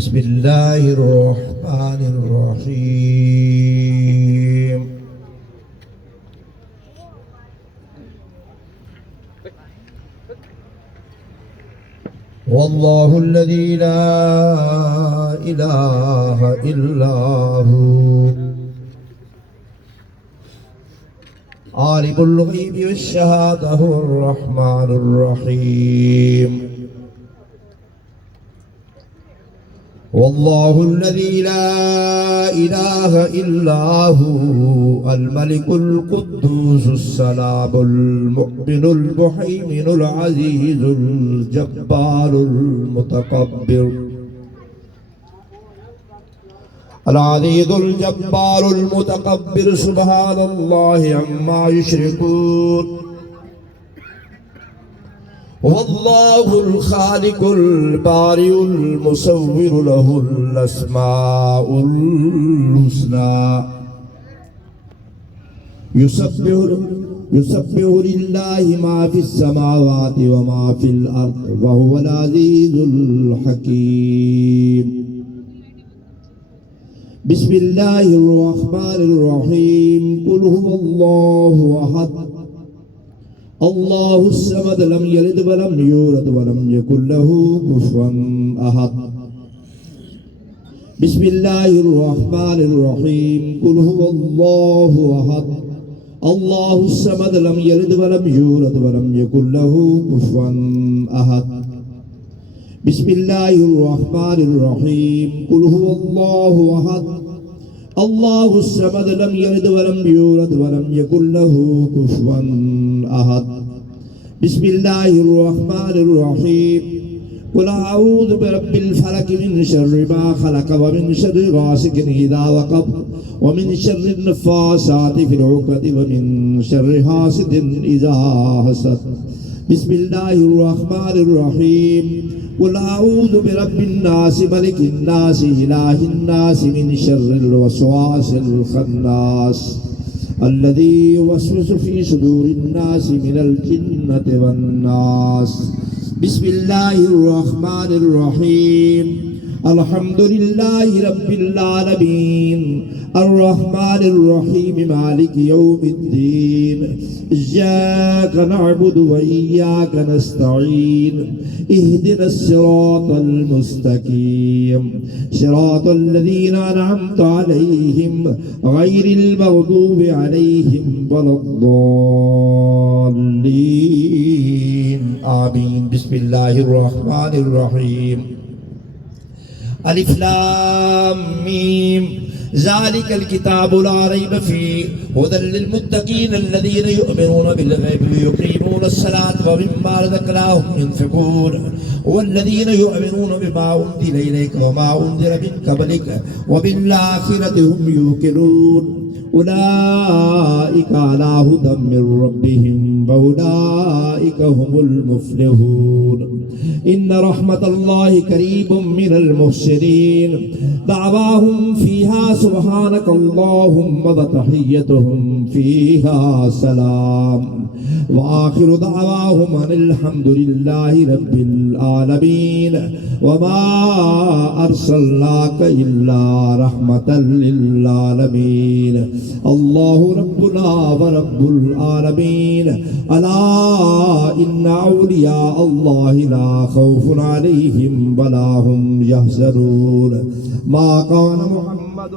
بسم الله الرحمن الرحيم والله الذي لا إله إلا هو عالم الغيب والشهادة هو الرحمن الرحيم والله الذي لا إله إلا هو الملك القدوس السلام المؤمن المهيمن العزيز الجبار المتكبر العزيز الجبار المتكبر سبحان الله عما يشركون والله الخالق البارئ المصور له الأسماء الحسنى يسبح لله ما في السماوات وما في الأرض وهو العزيز الحكيم بسم الله الرحمن الرحيم قل هو الله أحد الله الصمد لم يلد ولم يولد ولم يكن له كفوا أحد بسم الله الرحمن الرحيم قل هو الله أحد الله الصمد لم يلد ولم يولد ولم يكن له كفوا أحد بسم الله الرحمن الرحيم قل هو الله أحد الله الصمد لم يلد ولم يولد ولم يكن له كفوا أحد بسم الله الرحمن الرحيم قل أعوذ برب الفلق من شر ما خلق ومن شر غاسق إذا وقب ومن شر النفاثات في العقد ومن شر حاسد إذا حسد بسم الله الرحمن الرحيم قل أعوذ برب الناس ملك الناس إله الناس من شر الوسواس الخناس الذي يوسوس في صدور الناس من الجنة والناس بسم الله الرحمن الرحيم الحمد لله رب العالمين الرحمن الرحيم مالك يوم الدين إياك نعبد وإياك نستعين اهدنا الصراط المستقيم صراط الذين أنعمت عليهم غير المغضوب عليهم ولا الضالين آمين بسم الله الرحمن الرحيم ألف لام ميم ذلك الكتاب لا ريب فيه هدى للمتقين الذين يؤمنون بالغيب ويقيمون الصلاة ومما رزقناهم ينفقون والذين يؤمنون بما أنزل إليك وما أنزل من قبلك وبالآخرة هم يوقنون أولئك على هدى من ربهم وأولئك هم المفلحون إن رحمة الله قريب من المحسنين دعواهم فيها سبحانك اللهم وتحيتهم فيها سلام وآخر دعواهم أن الحمد لله رب العالمين وما أرسلناك إلا رحمة للعالمين الله ربنا ورب العالمين ألا إن أولياء الله لا خوف عليهم ولا هم يحزنون ما كان محمد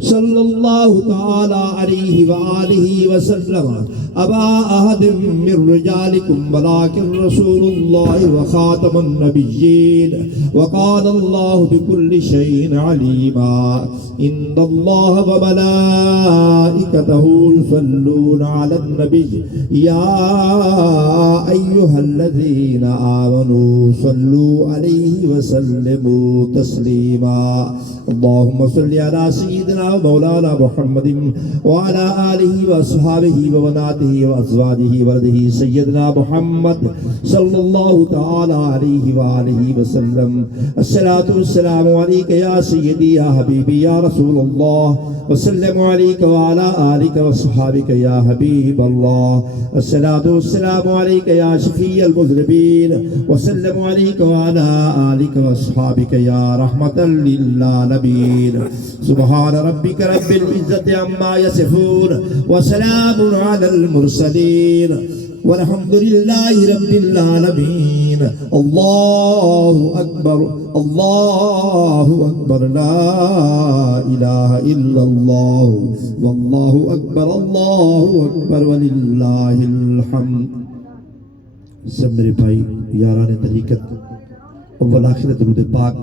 صلى الله تعالى عليه وآله وسلم أبا أحد من رجالكم ولكن رسول الله وخاتم النبيين وقال الله بكل شيء عليما إن الله وملائكته يصلون على النبي يا أيها الذين آمنوا صلوا عليه وسلموا تسليما اللهم صل على سيدنا सय्यदना मौलाना मुहम्मदिन व अला आलिहि व अस्हाबिहि व बनातिहि व अज़वाजिहि व वलदिहि सय्यदना मुहम्मद सल्लल्लाहु तआला अलैहि व आलिहि व सल्लम। अस्सलातु वस्सलामु अलैका या सय्यदी या हबीबी या रसूलल्लाह व सल्लमु अलैका व अला आलिका व अस्हाबिका या हबीबल्लाह। अस्सलातु वस्सलामु अलैका या शफीअल मुज़निबीन व सल्लमु अलैका व अला आलिका व अस्हाबिका या रहमतल लिल आलमीन। सुब्हान रब्बिका रब्बिल इज्जति अम्मा यसिफून व सलामुन अलल मुरसलीन वल्हम्दुलिल्लाहि रब्बिल आलमीन। अल्लाहु अकबर ला इलाहा इल्लल्लाह वल्लाहु अकबर वलिल्लाहिल हम्द। सब मेरे भाई यारान तरीक़त अव्वल आखिर दुरूद पाक,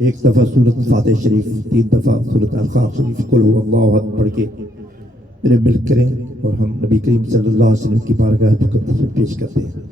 एक दफ़ा सूरत फातिहा शरीफ, 3 दफ़ा सूरत अल-खाक़ शरीफ, कुल हुवल्लाहु अहद पढ़ के मेरे मिल करें और हम नबी करीम सल्लल्लाहु अलैहि वसल्लम की बारगाह में पेश करते हैं।